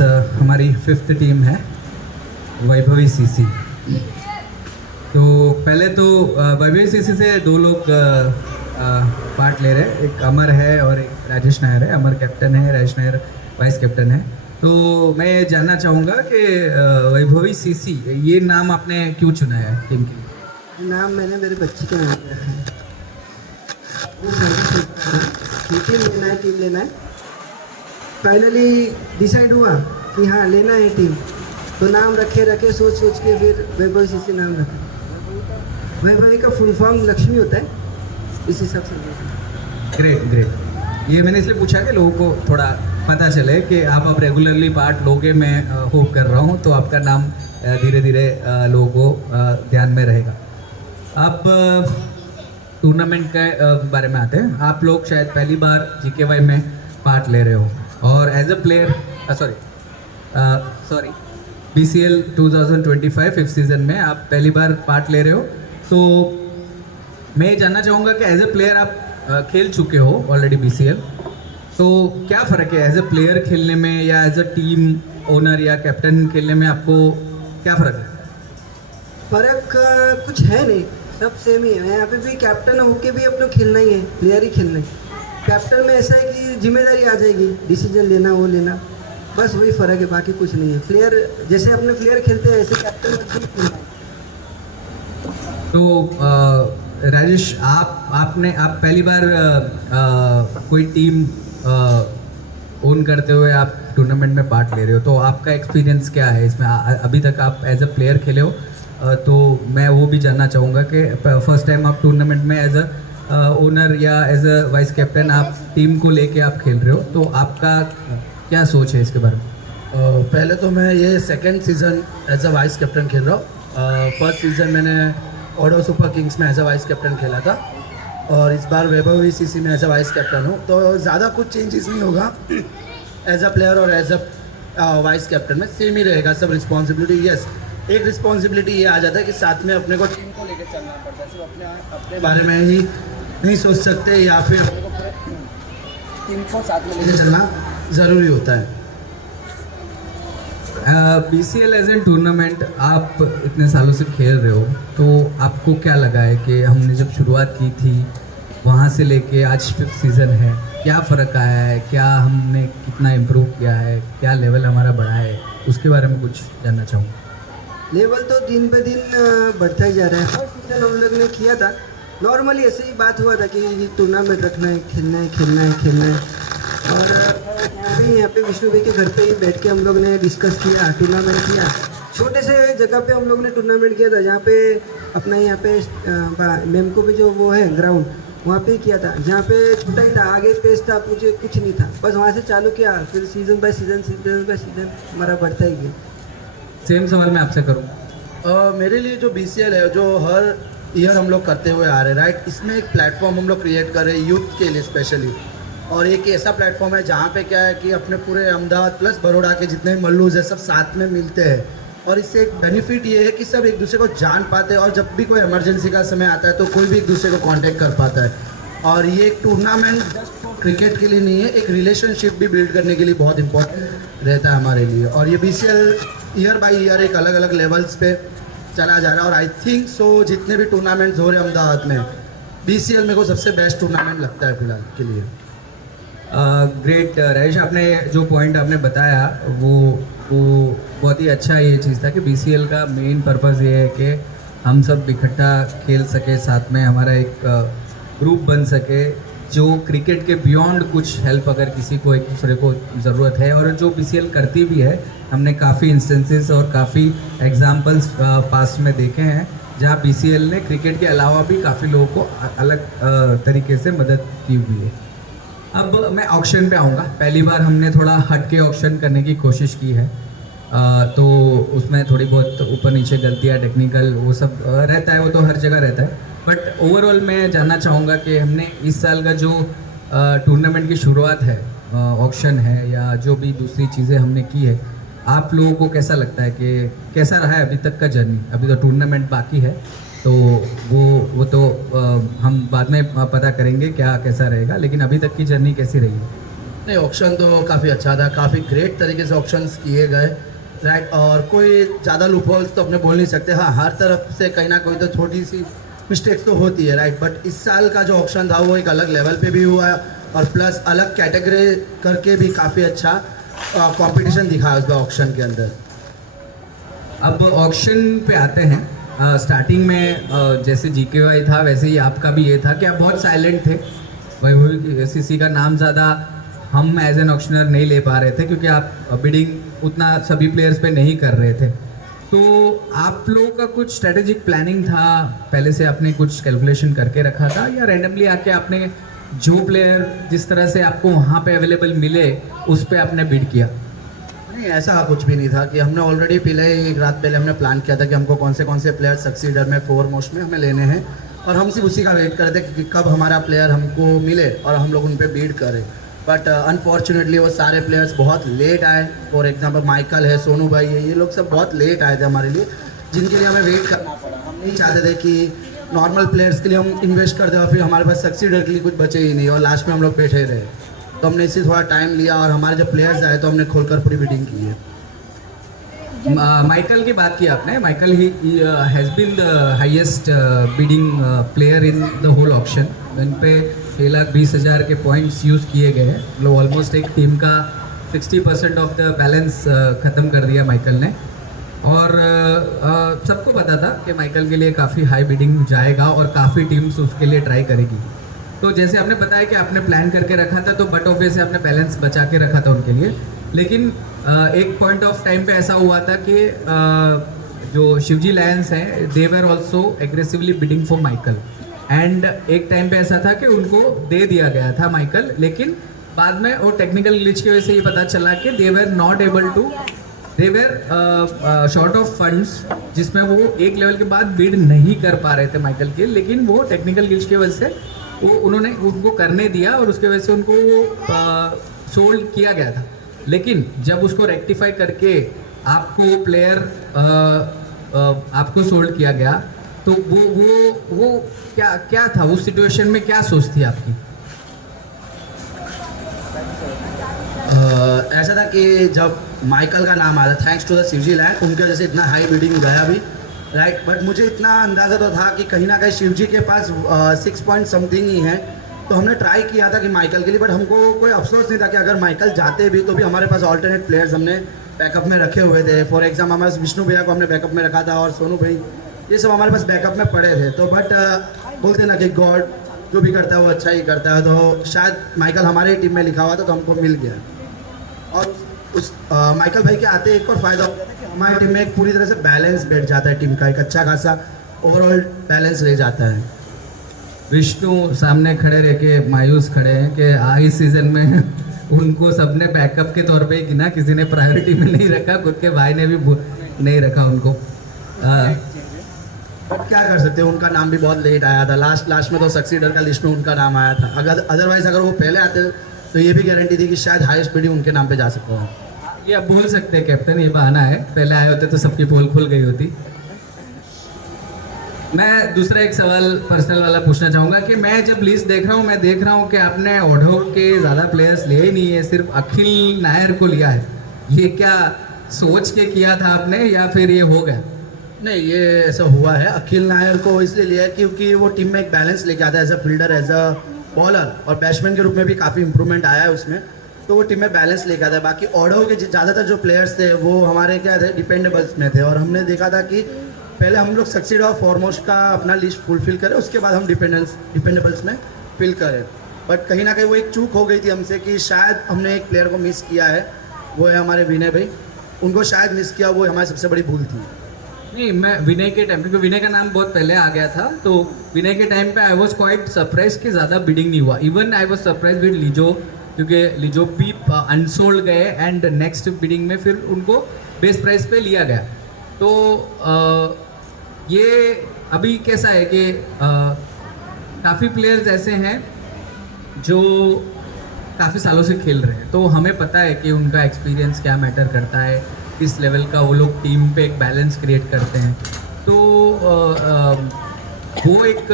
हमारी fifth team है Vaibhavi CC. तो पहले तो वैभवी सीसी से दो लोग पार्ट ले रहे हैं, एक अमर है और एक राजेश नायर है। अमर कैप्टन है, राजेश नायर वाइस कैप्टन है। तो मैं जानना चाहूँगा कि वैभवी सीसी ये नाम आपने क्यों चुना है टीम के लिए? नाम मैंने मेरे बच्चे के नाम पे रखा है। टीम लेना है, टीम लेना है। फाइनली डिसाइड हुआ कि हाँ लेना है टीम, तो नाम रखे सोच के फिर वैभवी सीसी नाम रखा। वैभवी का फुल फॉर्म लक्ष्मी होता है, इस हिसाब से। ग्रेट। ये मैंने इसलिए पूछा कि लोगों को थोड़ा पता चले कि आप अब रेगुलरली पार्ट लोगे। मैं होप कर रहा हूँ तो आपका नाम धीरे धीरे लोगों को ध्यान में रहेगा। अब टूर्नामेंट के बारे में आते हैं। आप लोग शायद पहली बार GKY में पार्ट ले रहे हो और as a player BCL 2025 fifth season में आप पहली बार पार्ट ले रहे हो। तो मैं ये जानना चाहूँगा कि एज अ प्लेयर आप खेल चुके हो ऑलरेडी BCL, तो क्या फ़र्क है एज अ प्लेयर खेलने में या एज अ टीम ओनर या कैप्टन खेलने में? आपको क्या फ़र्क है? फर्क कुछ है नहीं, सब सेम ही है। यहाँ पे भी कैप्टन होके भी अपना खेलना ही है, प्लेयर ही खेलना है। कैप्टन में ऐसा है कि जिम्मेदारी आ जाएगी, डिसीजन लेना वो लेना, बस वही फ़र्क है, बाकी कुछ नहीं है। प्लेयर जैसे अपने प्लेयर खेलते हैं ऐसे कैप्टन भी खेलना है। तो राजेश, आप पहली बार कोई टीम ओन करते हुए आप टूर्नामेंट में पार्ट ले रहे हो, तो आपका एक्सपीरियंस क्या है इसमें? अभी तक आप एज अ प्लेयर खेले हो, तो मैं वो भी जानना चाहूँगा कि फर्स्ट टाइम आप टूर्नामेंट में एज अ ओनर या एज अ वाइस कैप्टन आप टीम को लेके आप खेल रहे हो, तो आपका क्या सोच है इसके बारे में? पहले तो मैं ये second season as a vice captain खेल रहा हूँ। फर्स्ट सीज़न मैंने ऑडो सुपर किंग्स में एज अ वाइस कैप्टन खेला था और इस बार वैभवी सीसी में एज अ वाइस कैप्टन हूँ। तो ज़्यादा कुछ चेंजेस नहीं होगा, एज अ प्लेयर और एज अ वाइस कैप्टन में सेम ही रहेगा सब रिस्पॉन्सिबिलिटी। यस, एक रिस्पॉन्सिबिलिटी ये आ जाता है कि साथ में अपने को टीम को लेकर चलना पड़ता है। सिर्फ अपने बारे में ही नहीं सोच सकते या फिर टीम को साथ में लेकर चलना ज़रूरी होता है। BCL एज एन टूर्नामेंट आप इतने सालों से खेल रहे हो, तो आपको क्या लगा है कि हमने जब शुरुआत की थी वहाँ से लेके आज फिफ्थ सीज़न है, क्या फ़र्क आया है? क्या हमने कितना इम्प्रूव किया है? क्या लेवल हमारा बढ़ा है? उसके बारे में कुछ जानना चाहूँगा। लेवल तो दिन ब दिन बढ़ता ही जा रहा है। फर्स्ट सीजन हम लोग ने किया था, नॉर्मली ऐसे ही बात हुआ था कि टूर्नामेंट रखना है, खेलना है। और यहाँ पे विष्णु भाई के घर पे ही बैठ के हम लोग ने डिस्कस किया, टूर्नामेंट किया। छोटे से जगह पे हम लोग ने टूर्नामेंट किया था, जहाँ पे अपना यहाँ पे मेमको पे जो वो है ग्राउंड, वहाँ पे ही किया था, जहाँ पे छोटा ही था, आगे पेस था, कुछ नहीं था। बस वहाँ से चालू किया, फिर सीज़न बाय सीज़न हमारा बढ़ता ही गया। सेम सवाल मैं आपसे करूँ। मेरे लिए जो BCL है, जो हर ईयर हम लोग करते हुए आ रहे हैं, राइट, इसमें एक प्लेटफॉर्म हम लोग क्रिएट कर रहे हैं यूथ के लिए स्पेशली। और एक ऐसा प्लेटफॉर्म है जहाँ पे क्या है कि अपने पूरे अहमदाबाद प्लस बड़ौदा के जितने भी मल्लूज हैं सब साथ में मिलते हैं। और इससे एक बेनिफिट ये है कि सब एक दूसरे को जान पाते हैं और जब भी कोई इमरजेंसी का समय आता है तो कोई भी एक दूसरे को कांटेक्ट कर पाता है। और ये एक टूर्नामेंट जस्ट क्रिकेट के लिए नहीं है, एक रिलेशनशिप भी बिल्ड करने के लिए बहुत इंपॉर्टेंट रहता है हमारे लिए। और ये BCL ईयर बाई ईयर एक अलग अलग लेवल्स पे चला जा रहा है। और आई थिंक सो जितने भी टूर्नामेंट्स हो रहे हैं अहमदाबाद में, BCL मेरे को सबसे बेस्ट टूर्नामेंट लगता है फिलहाल के लिए। ग्रेट राजेश, आपने जो पॉइंट आपने बताया वो बहुत ही अच्छा ये चीज़ था कि BCL का मेन पर्पज़ ये है कि हम सब इकट्ठा खेल सके, साथ में हमारा एक ग्रुप बन सके जो क्रिकेट के बियॉन्ड कुछ हेल्प अगर किसी को एक दूसरे को ज़रूरत है। और जो BCL करती भी है, हमने काफ़ी इंस्टेंसेस और काफ़ी एग्जांपल्स पास्ट में देखे हैं जहाँ BCL ने क्रिकेट के अलावा भी काफ़ी लोगों को अलग तरीके से मदद की हुई है। अब मैं ऑक्शन पे आऊँगा। पहली बार हमने थोड़ा हट के ऑक्शन करने की कोशिश की है, तो उसमें थोड़ी बहुत ऊपर नीचे गलतियाँ, टेक्निकल वो सब रहता है, वो तो हर जगह रहता है। बट ओवरऑल मैं जानना चाहूँगा कि हमने इस साल का जो टूर्नामेंट की शुरुआत है, ऑक्शन है या जो भी दूसरी चीज़ें हमने की है, आप लोगों को कैसा लगता है कि कैसा रहा है अभी तक का जर्नी? अभी तो टूर्नामेंट बाकी है, तो वो तो हम बाद में पता करेंगे क्या कैसा रहेगा, लेकिन अभी तक की जर्नी कैसी रही है? नहीं, ऑक्शन तो काफ़ी अच्छा था, काफ़ी ग्रेट तरीके से ऑक्शंस किए गए, राइट। और कोई ज़्यादा लूपहोल्स तो अपने बोल नहीं सकते, हाँ हर तरफ से कहीं ना कोई तो छोटी सी मिस्टेक्स तो होती है, राइट। बट इस साल का जो ऑक्शन था वो एक अलग लेवल पे भी हुआ है, और प्लस अलग कैटेगरी करके भी काफ़ी अच्छा कंपटीशन दिखा उस ऑक्शन के अंदर। अब ऑक्शन पे आते हैं। स्टार्टिंग में जैसे जीकेवाई था वैसे ही आपका भी ये था कि आप बहुत साइलेंट थे। वैभवी सीसी का नाम ज़्यादा हम एज एन ऑक्शनर नहीं ले पा रहे थे क्योंकि आप बिडिंग उतना सभी प्लेयर्स पे नहीं कर रहे थे। तो आप लोगों का कुछ स्ट्रेटेजिक प्लानिंग था, पहले से आपने कुछ कैलकुलेशन करके रखा था, या रैंडमली आके आपने जो प्लेयर जिस तरह से आपको वहाँ पे अवेलेबल मिले उस पे आपने बिड किया? नहीं, ऐसा कुछ भी नहीं था कि हमने ऑलरेडी पहले एक रात पहले हमने प्लान किया था कि हमको कौन से प्लेयर सक्सीडर में फोर मोस्ट में हमें लेने हैं, और हम सिर्फ उसी का वेट कर रहे थे कि कब हमारा प्लेयर हमको मिले और हम लोग उन पर बीड करें। बट अनफॉर्चुनेटली वो सारे प्लेयर्स बहुत लेट आए। फॉर एग्जांपल माइकल है, सोनू भाई है, ये लोग सब बहुत लेट आए थे हमारे लिए, जिनके लिए हमें वेट करना पड़ा। हम नहीं चाहते थे कि नॉर्मल प्लेयर्स के लिए हम इन्वेस्ट कर दें और फिर हमारे पास सक्सीडर के लिए कुछ बचे ही नहीं और लास्ट में हम लोग बैठे रहे। तो हमने इसी थोड़ा टाइम लिया और हमारे जब प्लेयर्स आए तो हमने खोलकर पूरी बिडिंग की है। माइकल की बात की आपने। Michael he has been the highest bidding player in the whole auction. इन पे 6,20,000 के पॉइंट्स यूज़ किए गए हैं। मतलब ऑलमोस्ट एक टीम का 60% ऑफ द बैलेंस ख़त्म कर दिया माइकल ने। और सबको पता था कि माइकल के लिए काफ़ी हाई बिडिंग जाएगा और काफ़ी टीम्स उसके लिए ट्राई करेगी। तो जैसे आपने बताया कि आपने प्लान करके रखा था, तो बट ऑब्वियसली आपने बैलेंस बचा के रखा था उनके लिए। लेकिन एक पॉइंट ऑफ टाइम पे ऐसा हुआ था कि जो शिवजी लायंस हैं, they were also aggressively bidding for Michael. And एक टाइम पे ऐसा था कि उनको दे दिया गया था माइकल, लेकिन बाद में वो टेक्निकल ग्लिच की वजह से ये पता चला कि they were not able to, they were short of funds, जिसमें वो एक लेवल के बाद बिड नहीं कर पा रहे थे माइकल के। लेकिन वो टेक्निकल ग्लिच की वजह से वो उन्होंने उनको करने दिया और उसके वजह से उनको सोल्ड किया गया था। लेकिन जब उसको रेक्टिफाई करके आपको प्लेयर आपको सोल्ड किया गया, तो वो क्या था उस सिचुएशन में, क्या सोच थी आपकी? ऐसा था कि जब माइकल का नाम आया, thanks to the Shivji land, उनके वजह से इतना हाई बिडिंग गया भी, राइट। बट मुझे इतना अंदाज़ा तो था कि कहीं ना कहीं शिवजी के पास 6 पॉइंट समथिंग ही है। तो हमने ट्राई किया था कि माइकल के लिए, बट हमको कोई अफसोस नहीं था कि अगर माइकल जाते भी तो भी हमारे पास ऑल्टरनेट प्लेयर्स हमने बैकअप में रखे हुए थे। फॉर एग्जाम्पल हमारे विष्णु भैया को हमने बैकअप में रखा था और सोनू भाई, ये सब हमारे पास बैकअप में पड़े थे। तो बट बोलते ना कि गॉड जो भी करता है वो अच्छा ही करता है, तो शायद माइकल हमारे ही टीम में लिखा हुआ था तो हमको मिल गया। और उस माइकल भाई के आते एक और फ़ायदा हो जाता है कि हमारी टीम में एक पूरी तरह से बैलेंस बैठ जाता है, टीम का एक अच्छा खासा ओवरऑल बैलेंस रह जाता है। विष्णु सामने खड़े रह के मायूस खड़े हैं कि इस सीज़न में उनको सबने बैकअप के तौर पे ही गिना, किसी ने प्रायोरिटी में नहीं रखा, खुद के भाई ने भी नहीं रखा उनको। बट क्या कर सकते हैं, उनका नाम भी बहुत लेट आया था। लास्ट में तो सक्सीडर का लिस्ट में उनका नाम आया था। अदरवाइज अगर वो पहले आते तो ये भी गारंटी थी कि शायद हाईएस्ट बिडिंग उनके नाम पे जा सकता है। ये आप बोल सकते हैं कैप्टन, ये बहाना है, पहले आए होते तो सबकी पोल खुल गई होती। मैं दूसरा एक सवाल पर्सनल वाला पूछना चाहूँगा कि मैं जब लिस्ट देख रहा हूँ, मैं देख रहा हूँ कि आपने ओढ़ो के ज़्यादा प्लेयर्स लिए ही नहीं है, सिर्फ अखिल नायर को लिया है। ये क्या सोच के किया था आपने या फिर ये हो गया? नहीं, ये ऐसा हुआ है। अखिल नायर को इसलिए लिया है क्योंकि वो टीम में एक बैलेंस लेके आता है, as a fielder, as a bowler और बैट्समैन के रूप में भी काफ़ी इंप्रूवमेंट आया है उसमें। तो वो टीम में बैलेंस लेके आता है। बाकी ओढ़ो के ज़्यादातर जो प्लेयर्स थे वो हमारे क्या थे, डिपेंडेबल्स में थे। और हमने देखा था कि पहले हम लोग सक्सीड और फॉरमोस्ट का अपना लिस्ट फुलफिल करें, उसके बाद हम डिपेंडेबल्स में फिल करें। बट कहीं ना कहीं वो एक चूक हो गई थी हमसे कि शायद हमने एक प्लेयर को मिस किया है, वो है हमारे विनय भाई। उनको शायद मिस किया, वो हमारी सबसे बड़ी भूल थी। नहीं, मैं विनय के टाइम, क्योंकि विनय का नाम बहुत पहले आ गया था, तो विनय के टाइम पे आई वॉज क्वाइट सरप्राइज कि ज़्यादा बिडिंग नहीं हुआ। Even I was surprise with Lijo, क्योंकि लिजो भी अनसोल्ड गए एंड नेक्स्ट बिडिंग में फिर उनको बेस्ट प्राइस पे लिया गया। तो ये अभी कैसा है कि काफ़ी प्लेयर्स ऐसे हैं जो काफ़ी सालों से खेल रहे हैं, तो हमें पता है कि उनका एक्सपीरियंस क्या मैटर करता है, किस लेवल का वो लोग टीम पे एक बैलेंस क्रिएट करते हैं। तो वो एक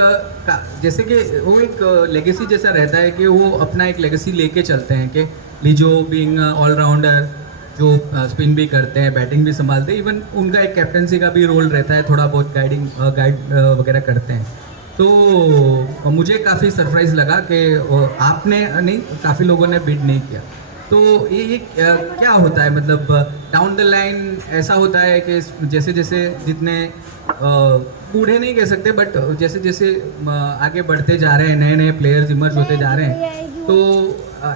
जैसे कि वो एक लेगेसी जैसा रहता है कि वो अपना एक लेगेसी लेके चलते हैं कि लिजो बीइंग ऑलराउंडर, जो स्पिन भी करते हैं, बैटिंग भी संभालते हैं, इवन उनका एक कैप्टनसी का भी रोल रहता है, थोड़ा बहुत गाइड वगैरह करते हैं। तो मुझे काफ़ी सरप्राइज़ लगा कि आपने नहीं, काफ़ी लोगों ने बिड नहीं किया। तो ये क्या होता है, मतलब डाउन द लाइन ऐसा होता है कि जैसे जैसे जितने बूढ़े नहीं कह सकते, बट जैसे जैसे आगे बढ़ते जा रहे हैं, नए नए प्लेयर्स इमर्ज होते जा रहे हैं, तो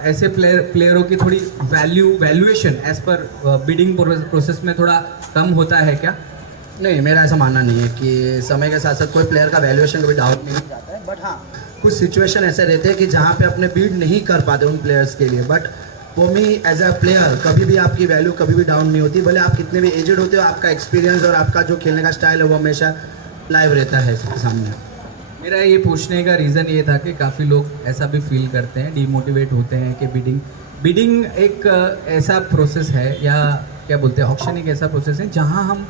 ऐसे प्लेयरों की थोड़ी valuation as per bidding process में थोड़ा कम होता है क्या? नहीं, मेरा ऐसा मानना नहीं है कि समय के साथ साथ कोई प्लेयर का वैल्यूएशन कभी डाउन नहीं जाता है, बट हाँ कुछ सिचुएशन ऐसे रहते हैं कि जहाँ पे अपने बीड नहीं कर पाते उन प्लेयर्स के लिए। But for me as a player कभी भी आपकी वैल्यू कभी भी डाउन नहीं होती, भले आप कितने भी एजेड होते हो, आपका एक्सपीरियंस और आपका जो खेलने का स्टाइल है वो हमेशा लाइव रहता है सबके सामने। मेरा ये पूछने का रीज़न ये था कि काफ़ी लोग ऐसा भी फील करते हैं, डीमोटिवेट होते हैं कि बिडिंग एक ऐसा प्रोसेस है, या क्या बोलते हैं, ऑक्शन एक ऐसा प्रोसेस है जहाँ हम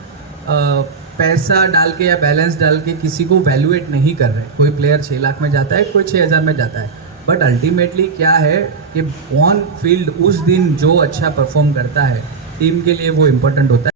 पैसा डाल के या बैलेंस डाल के किसी को वैल्यूएट नहीं कर रहे। कोई प्लेयर 6 लाख में जाता है, कोई 6,000 में जाता है, बट अल्टीमेटली क्या है कि ऑन फील्ड उस दिन जो अच्छा परफॉर्म करता है टीम के लिए वो इम्पोर्टेंट होता है।